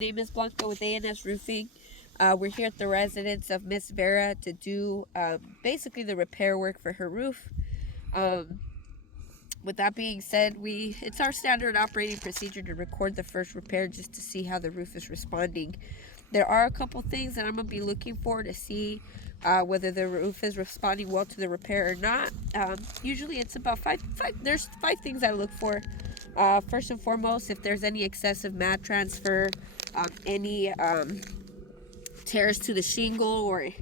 My name is Blanca with A&S Roofing. We're here at the residence of Miss Vera to do basically the repair work for her roof. Um, with that being said, it's our standard operating procedure to record the first repair just to see how the roof is responding. There are a couple things that I'm going to be looking for to see whether the roof is responding well to the repair or not. Usually it's about there's 5 things I look for. First and foremost, if there's any excessive mat transfer, any tears to the shingle,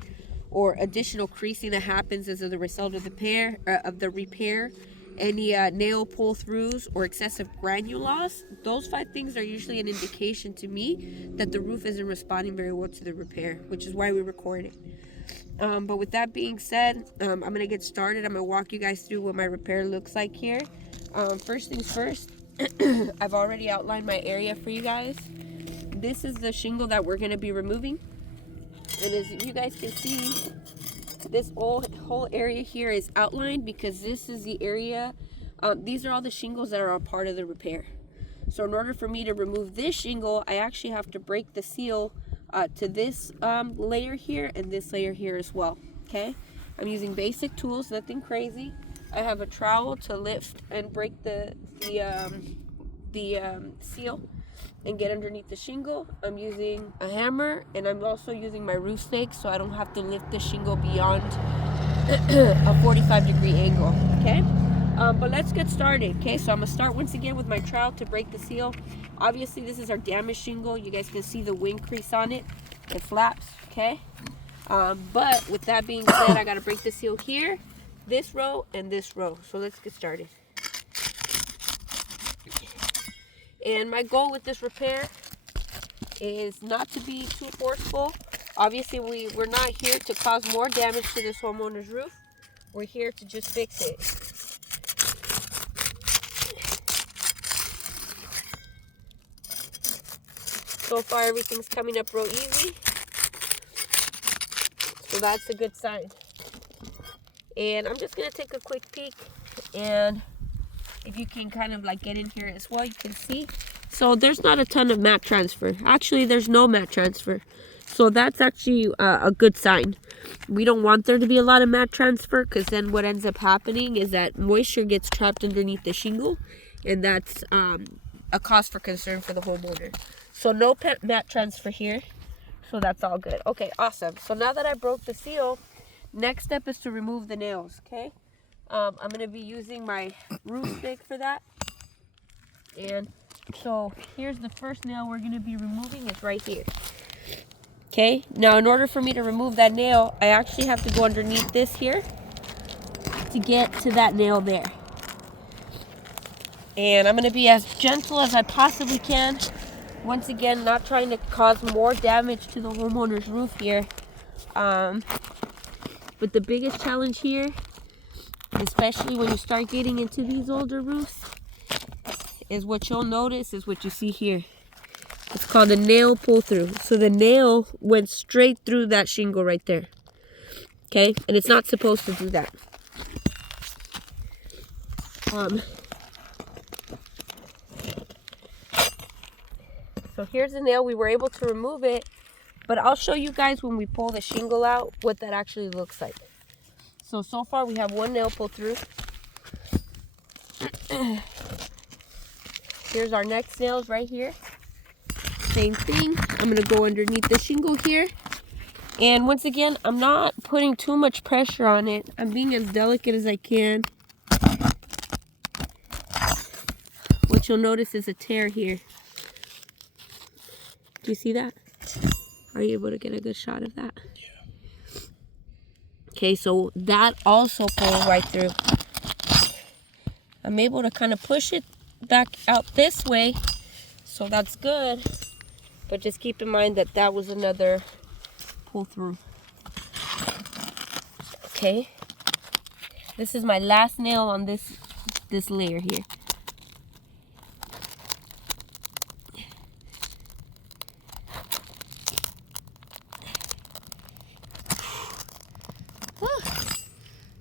or additional creasing that happens as a result of the repair, any nail pull throughs or excessive granule loss. Those 5 things are usually an indication to me that the roof isn't responding very well to the repair, which is why we record it. But with that being said, I'm gonna get started. I'm gonna walk you guys through what my repair looks like here. First things first, I've already outlined my area for you guys. This is the shingle that we're gonna be removing. And as you guys can see, this whole area here is outlined because this is the area, these are all the shingles that are a part of the repair. So in order for me to remove this shingle, I actually have to break the seal to this layer here and this layer here as well, okay? I'm using basic tools, nothing crazy. I have a trowel to lift and break the seal and get underneath the shingle. I'm using a hammer, and I'm also using my roof stake so I don't have to lift the shingle beyond a 45-degree angle, okay? But let's get started, okay? So I'm gonna start once again with my trowel to break the seal. Obviously, this is our damaged shingle. You guys can see the wing crease on it. It flaps, okay? But with that being said, I gotta break the seal here, this row, and this row. So let's get started. And my goal with this repair is not to be too forceful. Obviously, we're not here to cause more damage to this homeowner's roof. We're here to just fix it. So far, everything's coming up real easy. So that's a good sign. And I'm just gonna take a quick peek, and if you can kind of like get in here as well, you can see. So there's not a ton of mat transfer. Actually, there's no mat transfer. So that's actually a good sign. We don't want there to be a lot of mat transfer, because then what ends up happening is that moisture gets trapped underneath the shingle, and that's a cause for concern for the homeowner. So no mat transfer here. So that's all good. Okay, awesome. So now that I broke the seal, next step is to remove the nails, okay? I'm going to be using my roof stick for that. And so here's the first nail we're going to be removing. It's right here. Okay, now in order for me to remove that nail, I actually have to go underneath this here to get to that nail there. And I'm going to be as gentle as I possibly can. Once again, not trying to cause more damage to the homeowner's roof here. But the biggest challenge here, especially when you start getting into these older roofs, is what you'll notice is what you see here. It's called a nail pull through. So the nail went straight through that shingle right there. Okay, and it's not supposed to do that. So here's the nail. We were able to remove it, but I'll show you guys when we pull the shingle out what that actually looks like. So far we have one nail pull through. Here's our next nails right here. Same thing. I'm going to go underneath the shingle here. And once again, I'm not putting too much pressure on it. I'm being as delicate as I can. What you'll notice is a tear here. Do you see that? Are you able to get a good shot of that? Yeah. Okay, so that also pulls right through. I'm able to kind of push it back out this way, so that's good. But just keep in mind that that was another pull through. Okay. This is my last nail on this layer here.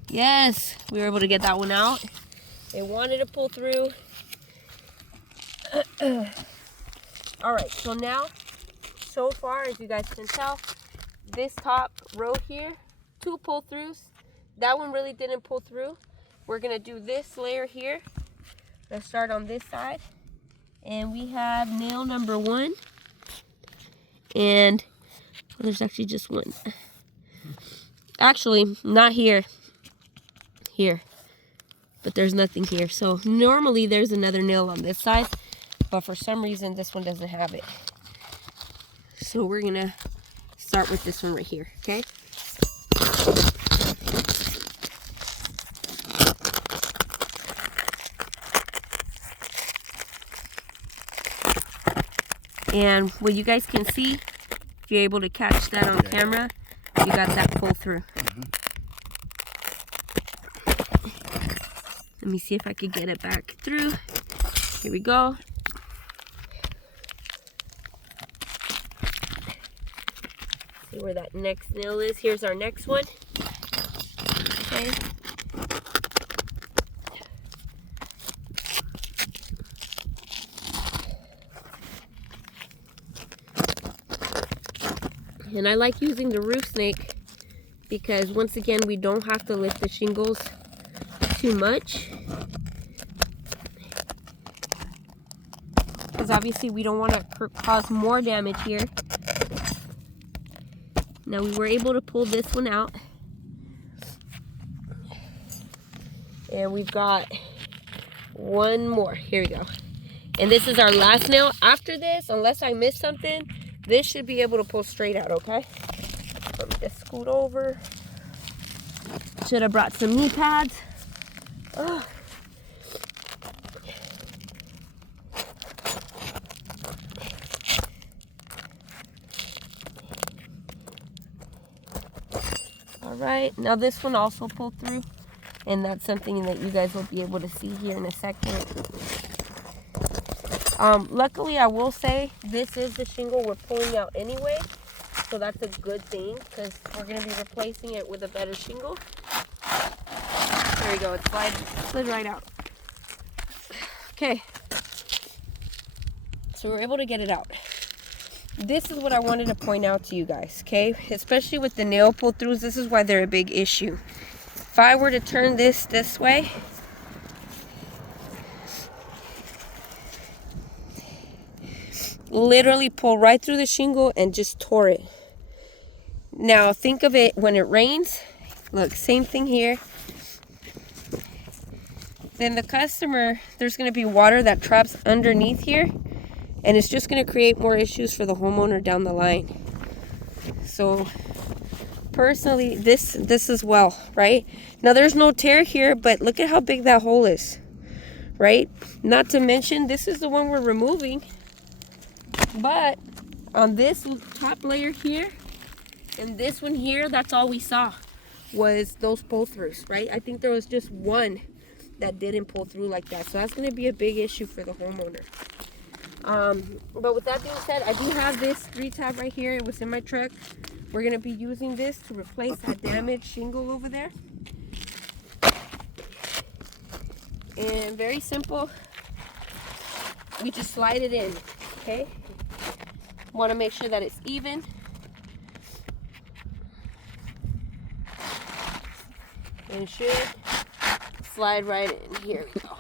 Yes, we were able to get that one out. It wanted to pull through. All right, so now so far, as you guys can tell, this top row here, 2 pull-throughs. That one really didn't pull through. We're gonna do this layer here. Let's start on this side. And we have nail number 1. And there's actually just one. Actually, not here. Here. But there's nothing here. So normally there's another nail on this side, but for some reason this one doesn't have it. So we're gonna start with this one right here, okay? And what you guys can see, if you're able to catch that on camera, you got that pull through. Let me see if I could get it back through. Here we go. See where that next nail is. Here's our next one. Okay. And I like using the roof snake because once again, we don't have to lift the shingles too much. Because obviously we don't want to cause more damage here. Now we were able to pull this one out. And we've got one more. Here we go. And this is our last nail. After this, unless I miss something, this should be able to pull straight out, okay? Let me just scoot over. Should have brought some knee pads. Ugh. All right, now this one also pulled through, and that's something that you guys will be able to see here in a second. Luckily, I will say this is the shingle we're pulling out anyway, so that's a good thing because we're going to be replacing it with a better shingle. There we go, it slid right out. Okay, so we're able to get it out. This is what I wanted to point out to you guys, okay? Especially with the nail pull-throughs, this is why they're a big issue. If I were to turn this way, literally pull right through the shingle and just tore it. Now think of it when it rains. Look, same thing here. Then the customer, there's going to be water that traps underneath here, and it's just going to create more issues for the homeowner down the line. So personally, this as well, right? Now there's no tear here, but look at how big that hole is, right? Not to mention, this is the one we're removing. But on this top layer here and this one here, that's all we saw was those pull-throughs, right? I think there was just one that didn't pull through like that. So that's going to be a big issue for the homeowner. But with that being said, I do have this 3-tab right here. It was in my truck. We're going to be using this to replace that damaged shingle over there. And very simple. We just slide it in, okay? Want to make sure that it's even. And it should slide right in. Here we go.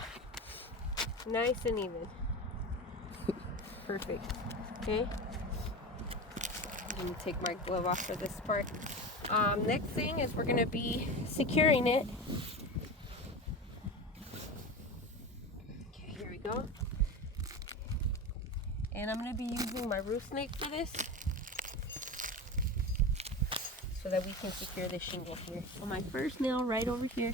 Nice and even. Perfect. Okay. Let me take my glove off for this part. Next thing is we're going to be securing it. Okay, here we go. And I'm going to be using my roof snake for this, so that we can secure this shingle here. So my first nail right over here.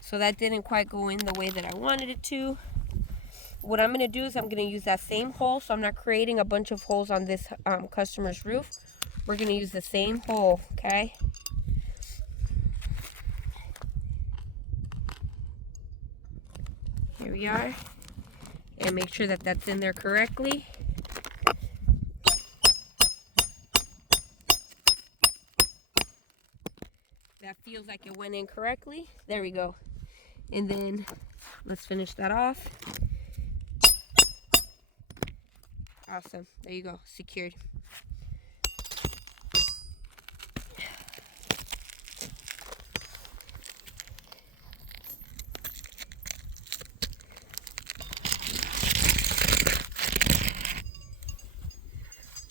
So that didn't quite go in the way that I wanted it to. What I'm going to do is I'm going to use that same hole, so I'm not creating a bunch of holes on this customer's roof. We're going to use the same hole, okay? Here we are. And make sure that that's in there correctly. that feels like it went in correctly. There we go. And then let's finish that off. Awesome. There you go. Secured.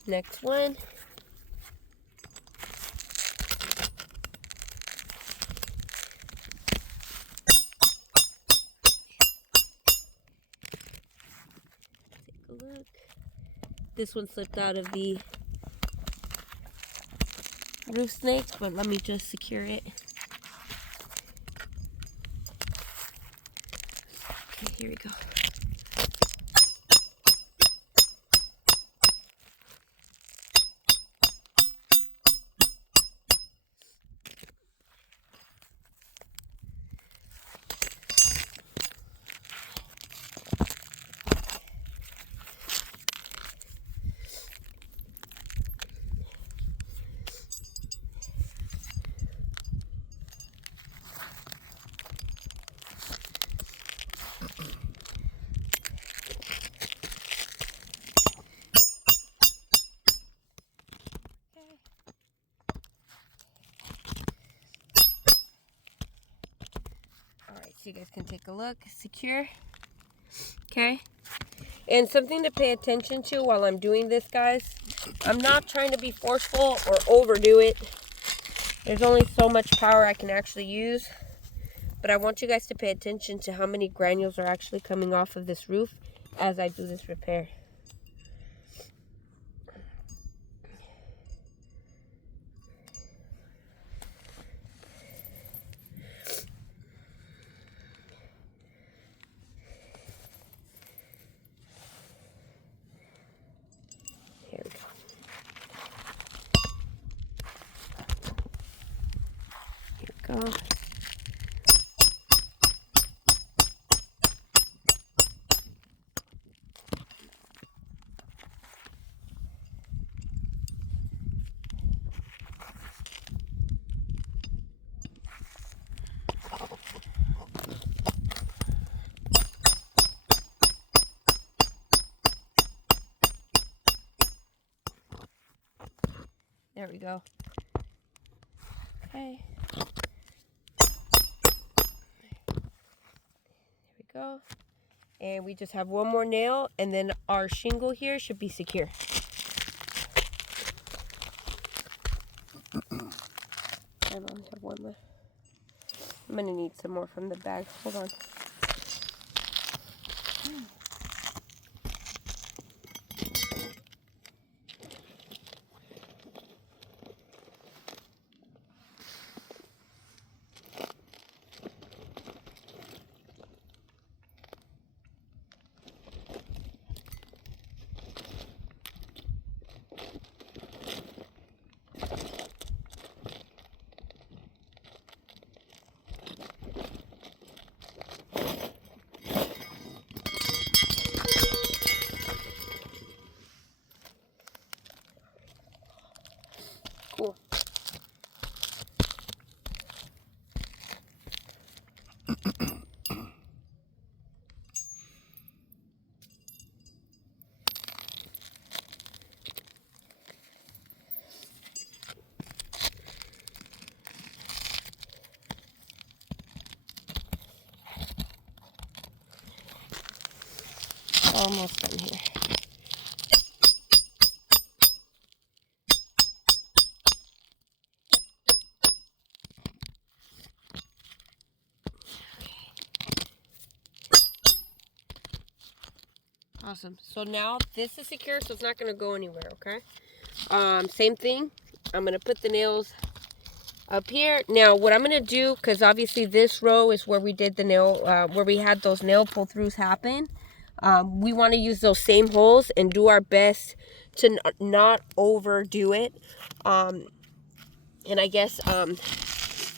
Next one. Take a look. This one slipped out of the roof snake, but let me just secure it. Okay, here we go. So you guys can take a look. Secure. Okay. And something to pay attention to while I'm doing this, guys. I'm not trying to be forceful or overdo it. There's only so much power I can actually use. But I want you guys to pay attention to how many granules are actually coming off of this roof as I do this repair. Here we go. Here we go. There we go. Okay. There we go. And we just have one more nail, and then our shingle here should be secure. I only have one left. I'm gonna need some more from the bag. Hold on. Cool. Almost done here. Awesome. So now this is secure, so it's not going to go anywhere, okay? Same thing. I'm going to put the nails up here. Now, what I'm going to do, because obviously this row is where we did the nail, where we had those nail pull-throughs happen. We want to use those same holes and do our best to not overdo it. And I guess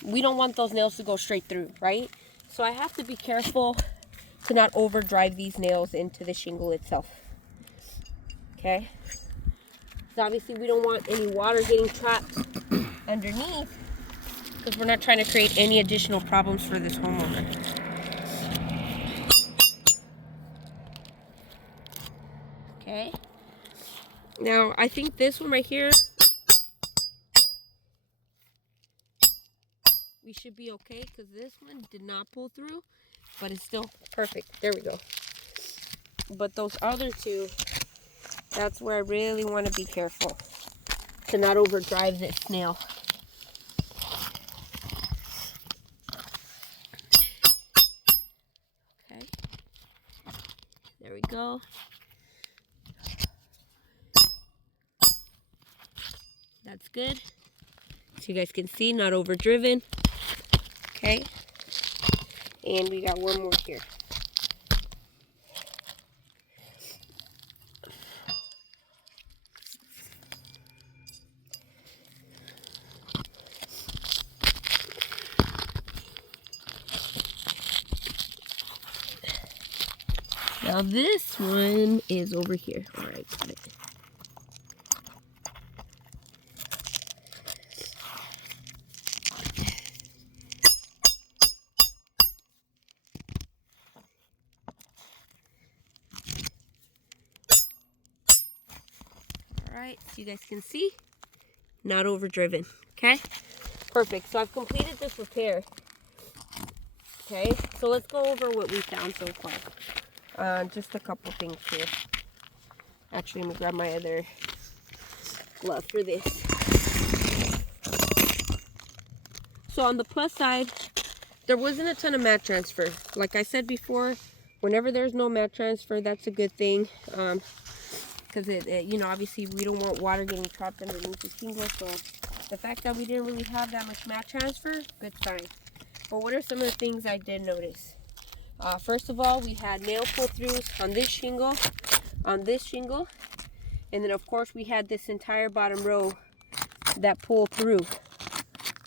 we don't want those nails to go straight through, right? So I have to be careful to not overdrive these nails into the shingle itself. Okay? So obviously we don't want any water getting trapped underneath, because we're not trying to create any additional problems for this homeowner. Okay. Now, I think this one right here, we should be okay because this one did not pull through, but it's still perfect. There we go. But those other two, that's where I really want to be careful to not overdrive this nail. Okay. There we go. That's good. So you guys can see, not overdriven. Okay. And we got one more here. Now this one is over here. All right, got it. All right, so you guys can see, not overdriven. Okay, perfect. So I've completed this repair. Okay, so let's go over what we found so far. Just a couple things here. Actually, let me grab my other glove for this. So on the plus side, there wasn't a ton of mat transfer. Like I said before, whenever there's no mat transfer, that's a good thing. Because you know, obviously we don't want water getting trapped underneath the shingle. So the fact that we didn't really have that much mat transfer, good sign. But what are some of the things I did notice? First of all, we had nail pull-throughs on this shingle, and then of course we had this entire bottom row that pulled through,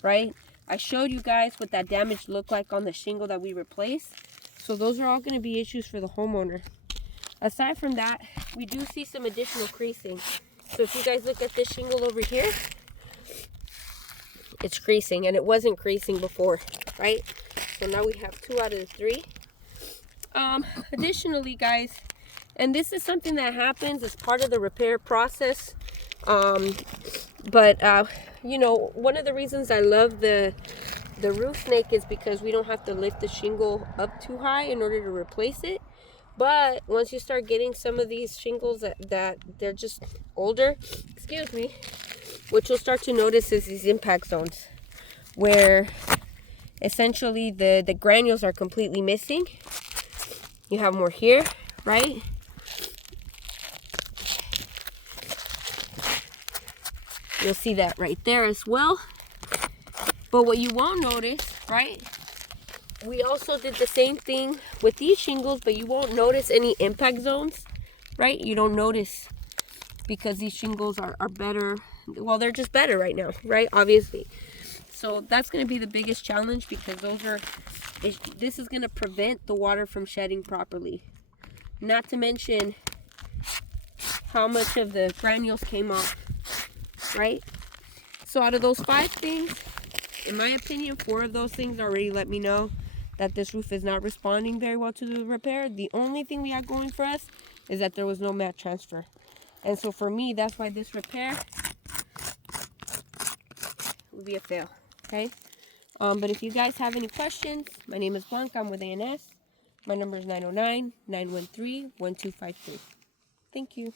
right? I showed you guys what that damage looked like on the shingle that we replaced. So those are all going to be issues for the homeowner. Aside from that, we do see some additional creasing. So if you guys look at this shingle over here, it's creasing, and it wasn't creasing before, right? So now we have 2 out of the 3. Additionally, guys, and this is something that happens as part of the repair process. You know, one of the reasons I love the roof snake is because we don't have to lift the shingle up too high in order to replace it. But once you start getting some of these shingles that they're just older, excuse me, what you'll start to notice is these impact zones where essentially the granules are completely missing. You have more here, right? You'll see that right there as well. But what you won't notice, right? We also did the same thing with these shingles, but you won't notice any impact zones, right? You don't notice because these shingles are better. Well, they're just better right now, right? Obviously. So that's going to be the biggest challenge because this is going to prevent the water from shedding properly. Not to mention how much of the granules came off, right? So out of those 5 things, in my opinion, 4 of those things already let me know that this roof is not responding very well to the repair. The only thing we had going for us is that there was no mat transfer. And so for me, that's why this repair will be a fail, okay? But if you guys have any questions, my name is Blanca, I'm with ANS. My number is 909-913-1253. Thank you.